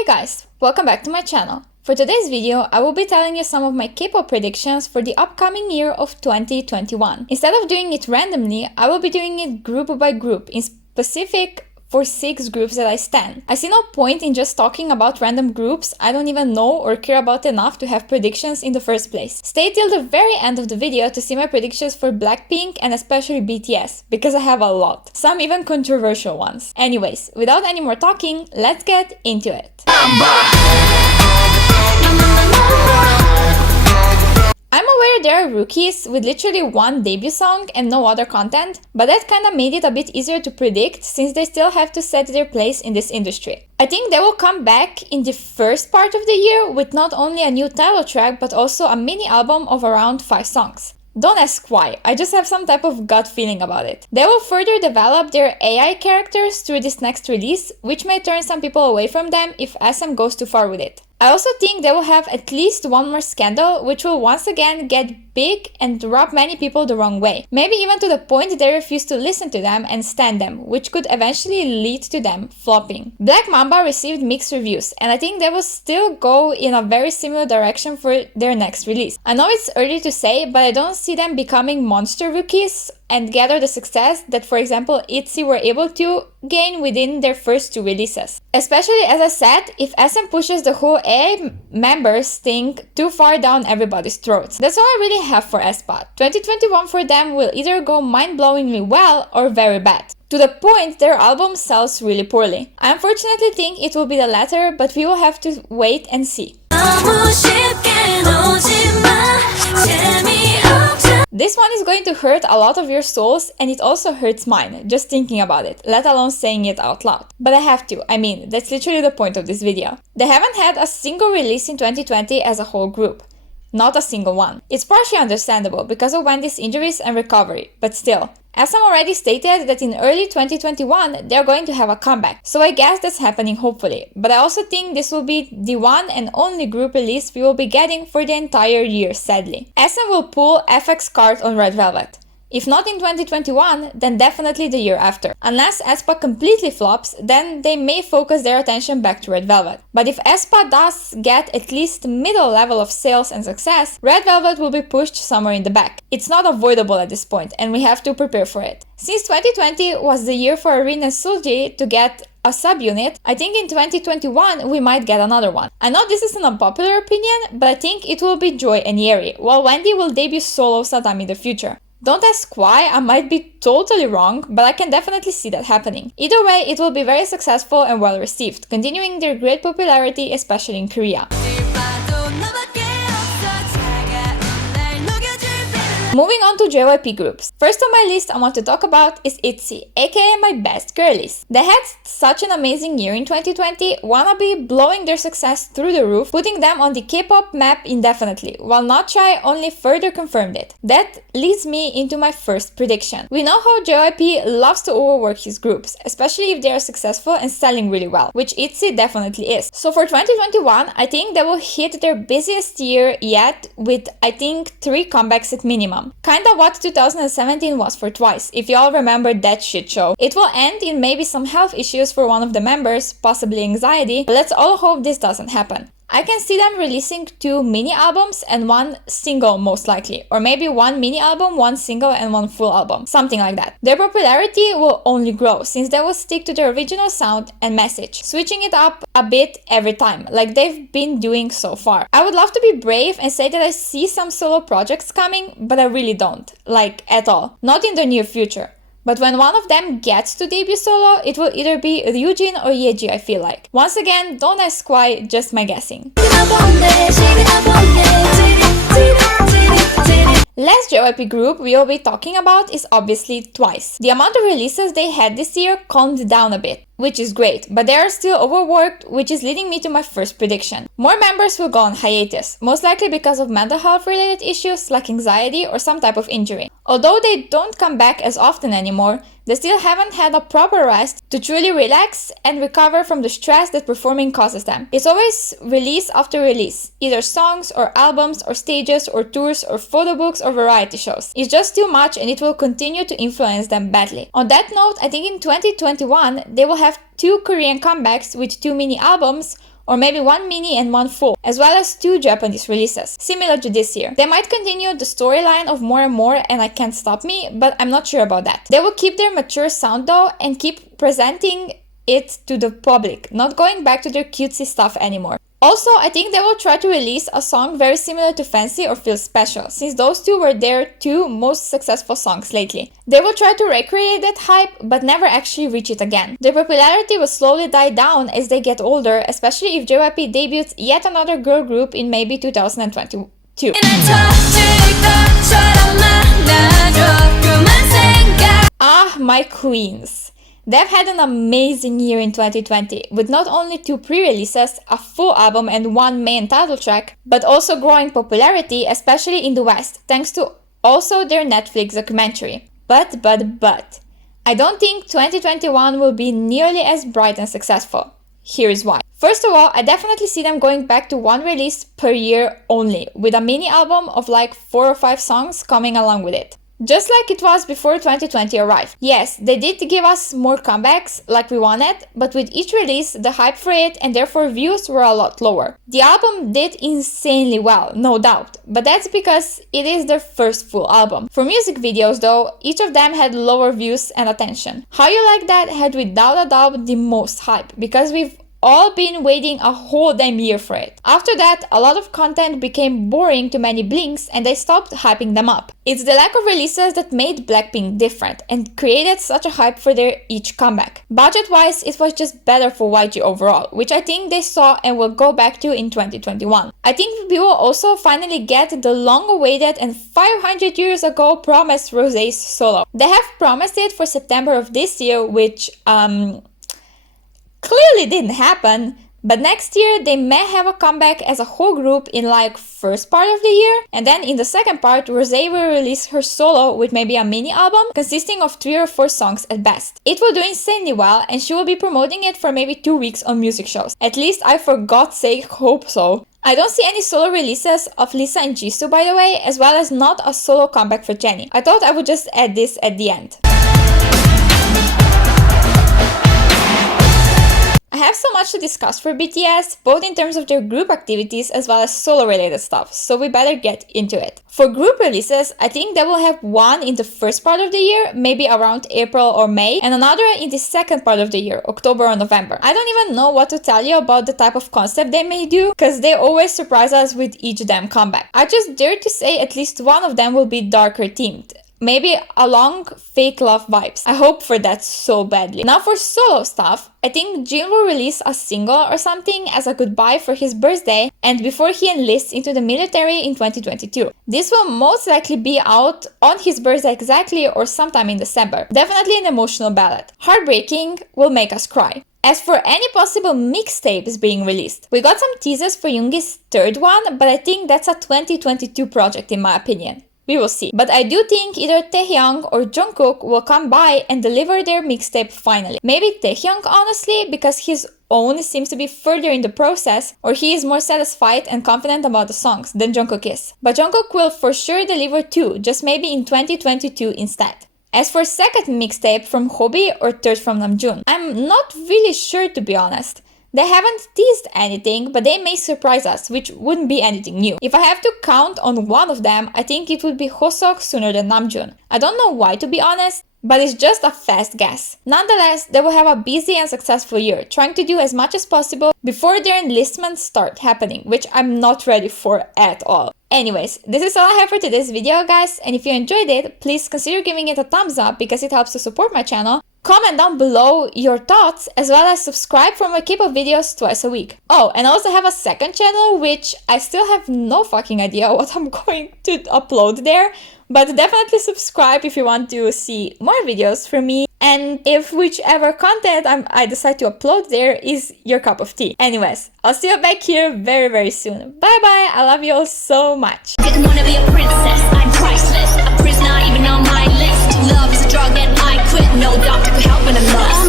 Hey guys, welcome back to my channel. For today's video, I will be telling you some of my K-pop predictions for the upcoming year of 2021. Instead of doing it randomly, I will be doing it group by group, in specific for 6 groups that I stan. I see no point in just talking about random groups I don't even know or care about enough to have predictions in the first place. Stay till the very end of the video to see my predictions for Blackpink and especially BTS, because I have a lot, some even controversial ones. Anyways, without any more talking, let's get into it. I'm aware there are rookies with literally one debut song and no other content, but that kinda made it a bit easier to predict since they still have to set their place in this industry. I think they will come back in the first part of the year with not only a new title track but also a mini album of around 5 songs. Don't ask why, I just have some type of gut feeling about it. They will further develop their AI characters through this next release, which may turn some people away from them if SM goes too far with it. I also think they will have at least one more scandal, which will once again get big and rub many people the wrong way. Maybe even to the point they refuse to listen to them and stand them, which could eventually lead to them flopping. Black Mamba received mixed reviews, and I think they will still go in a very similar direction for their next release. I know it's early to say, but I don't see them becoming monster rookies and gather the success that, for example, Itzy were able to gain within their first 2 releases. Especially, as I said, if SM pushes the whole AI members thing too far down everybody's throats. That's all I really have for Aespa. 2021 for them will either go mind-blowingly well or very bad, to the point their album sells really poorly. I unfortunately think it will be the latter, but we will have to wait and see. This one is going to hurt a lot of your souls, and it also hurts mine, just thinking about it, let alone saying it out loud. But I have to, that's literally the point of this video. They haven't had a single release in 2020 as a whole group. Not a single one. It's partially understandable because of Wendy's injuries and recovery, but still. SM already stated that in early 2021 they're going to have a comeback, so I guess that's happening hopefully. But I also think this will be the one and only group release we will be getting for the entire year, sadly. SM will pull FX card on Red Velvet. If not in 2021, then definitely the year after. Unless Aespa completely flops, then they may focus their attention back to Red Velvet. But if Aespa does get at least middle level of sales and success, Red Velvet will be pushed somewhere in the back. It's not avoidable at this point, and we have to prepare for it. Since 2020 was the year for Arena and Sulji to get a subunit, I think in 2021 we might get another one. I know this is an unpopular opinion, but I think it will be Joy and Yeri, while Wendy will debut solo sometime in the future. Don't ask why, I might be totally wrong, but I can definitely see that happening. Either way, it will be very successful and well received, continuing their great popularity, especially in Korea. Moving on to JYP groups. First on my list I want to talk about is Itzy, aka my best girlies. They had such an amazing year in 2020, wannabe blowing their success through the roof, putting them on the K-pop map indefinitely, while Not Shy only further confirmed it. That leads me into my first prediction. We know how JYP loves to overwork his groups, especially if they are successful and selling really well, which Itzy definitely is. So for 2021, I think they will hit their busiest year yet with, I think, 3 comebacks at minimum. Kinda what 2017 was for Twice, if you all remember that shit show. It will end in maybe some health issues for one of the members, possibly anxiety, but let's all hope this doesn't happen. I can see them releasing 2 mini albums and 1 single most likely, or maybe 1 mini album, 1 single and 1 full album, something like that. Their popularity will only grow since they will stick to their original sound and message, switching it up a bit every time, like they've been doing so far. I would love to be brave and say that I see some solo projects coming, but I really don't, like at all, not in the near future. But when one of them gets to debut solo, it will either be Ryujin or Yeji, I feel like. Once again, don't ask why, just my guessing. Last JYP group we will be talking about is obviously Twice. The amount of releases they had this year calmed down a bit, which is great, but they are still overworked, which is leading me to my first prediction. More members will go on hiatus, most likely because of mental health related issues like anxiety or some type of injury. Although they don't come back as often anymore, they still haven't had a proper rest to truly relax and recover from the stress that performing causes them. It's always release after release, either songs or albums or stages or tours or photo books or variety shows. It's just too much and it will continue to influence them badly. On that note, I think in 2021 they will have 2 Korean comebacks with 2 mini albums or maybe 1 mini and 1 full, as well as 2 Japanese releases, similar to this year. They might continue the storyline of More and More and I Can't Stop Me, but I'm not sure about that. They will keep their mature sound though and keep presenting it to the public, not going back to their cutesy stuff anymore. Also, I think they will try to release a song very similar to Fancy or Feel Special, since those two were their 2 most successful songs lately. They will try to recreate that hype, but never actually reach it again. Their popularity will slowly die down as they get older, especially if JYP debuts yet another girl group in maybe 2022. Ah, my queens! They've had an amazing year in 2020, with not only 2 pre-releases, a full album and 1 main title track, but also growing popularity, especially in the West, thanks to also their Netflix documentary. But, I don't think 2021 will be nearly as bright and successful. Here is why. First of all, I definitely see them going back to 1 release per year only, with a mini album of like 4 or 5 songs coming along with it. Just like it was before 2020 arrived. Yes, they did give us more comebacks like we wanted, but with each release, the hype for it and therefore views were a lot lower. The album did insanely well, no doubt, but that's because it is their first full album. For music videos though, each of them had lower views and attention. How You Like That had without a doubt the most hype, because we've all been waiting a whole damn year for it. After that, a lot of content became boring to many blinks and they stopped hyping them up. It's the lack of releases that made Blackpink different and created such a hype for their each comeback. Budget-wise, it was just better for YG overall, which I think they saw and will go back to in 2021. I think we will also finally get the long-awaited and 500 years ago promised Rosé's solo. They have promised it for September of this year, which clearly didn't happen, but next year they may have a comeback as a whole group in like first part of the year, and then in the second part Rosé will release her solo with maybe a mini album consisting of 3 or 4 songs at best. It will do insanely well and she will be promoting it for maybe 2 weeks on music shows. At least I for God's sake hope so. I don't see any solo releases of Lisa and Jisoo by the way, as well as not a solo comeback for Jennie. I thought I would just add this at the end. I have so much to discuss for BTS, both in terms of their group activities as well as solo related stuff, so we better get into it. For group releases, I think they will have 1 in the first part of the year, maybe around April or May, and another in the second part of the year, October or November. I don't even know what to tell you about the type of concept they may do, because they always surprise us with each damn comeback. I just dare to say at least one of them will be darker themed. Maybe along fake love vibes. I hope for that so badly. Now for solo stuff, I think Jin will release a single or something as a goodbye for his birthday and before he enlists into the military in 2022. This will most likely be out on his birthday exactly or sometime in December. Definitely an emotional ballad. Heartbreaking will make us cry. As for any possible mixtapes being released, we got some teasers for Yoongi's 3rd one, but I think that's a 2022 project in my opinion. We will see. But I do think either Taehyung or Jungkook will come by and deliver their mixtape finally. Maybe Taehyung honestly, because his own seems to be further in the process, or he is more satisfied and confident about the songs than Jungkook is. But Jungkook will for sure deliver too, just maybe in 2022 instead. As for second mixtape from Hobby or third from Namjoon, I'm not really sure to be honest. They haven't teased anything, but they may surprise us, which wouldn't be anything new. If I have to count on one of them, I think it would be Hoseok sooner than Namjoon. I don't know why to be honest, but it's just a fast guess. Nonetheless, they will have a busy and successful year, trying to do as much as possible before their enlistments start happening, which I'm not ready for at all. Anyways, this is all I have for today's video guys, and if you enjoyed it, please consider giving it a thumbs up because it helps to support my channel. Comment down below your thoughts as well as subscribe for my Kpop videos twice a week. Oh, and I also have a second channel which I still have no fucking idea what I'm going to upload there, but definitely subscribe if you want to see more videos from me and if whichever content I decide to upload there is your cup of tea. Anyways, I'll see you back here very very soon. Bye bye, I love you all so much. Didn't wanna be a princess, I'm priceless, a prisoner even on my list. Love is a drug and I quit, no doctor could help when I'm lost.